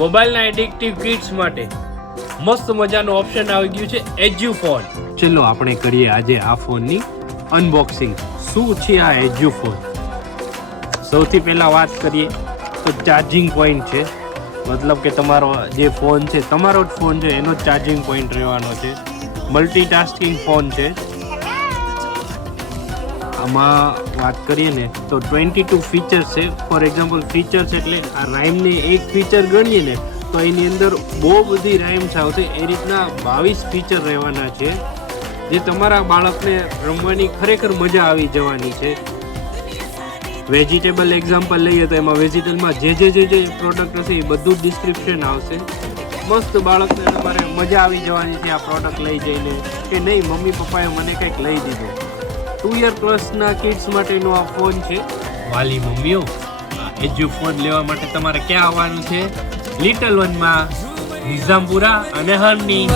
મોબાઈલના addictive kids માટે મસ્ત મજાનું ઓપ્શન આવી ગયું છે એજ્યુ ફોન. ચલો આપણે કરીએ આજે આ ફોનની અનબોક્સિંગ. શું છે આ એજ્યુ ફોન? સૌથી પહેલા વાત કરીએ તો ચાર્જિંગ પોઈન્ટ છે, મતલબ કે તમારો જે ફોન છે, તમારો જ ફોન છે એનો ચાર્જિંગ પોઈન્ટ રહેવાનો છે. મલ્ટીટાસ્કિંગ ફોન છે. આમાં વાત કરીએ ને તો 22 ફીચર્સ છે. ફોર એક્ઝામ્પલ ફીચર્સ એટલે આ રાઇમને એક ફીચર ગણીએ ને તો એની અંદર બહુ બધી રાઇમ્સ આવશે. એ રીતના 22 ફીચર રહેવાના છે જે તમારા બાળકને રમવાની ખરેખર મજા આવી જવાની છે. વેજીટેબલ એક્ઝામ્પલ લઈએ તો એમાં વેજીટેબલમાં જે પ્રોડક્ટ હશે એ બધું જ ડિસ્ક્રિપ્શન આવશે. મસ્ત બાળકને તમારે મજા આવી જવાની છે આ પ્રોડક્ટ લઈ જઈને કે નહીં મમ્મી પપ્પાએ મને કંઈક લઈ દીધું. 2 યર પ્લસના કિડ્સ માટેનો આ ફોન છે. વાલી મમ્મીઓ, એજ્યુ ફોન લેવા માટે તમારે ક્યાં આવવાનું છે? લિટલ વનમાં, નિઝામપુરા અને હરની.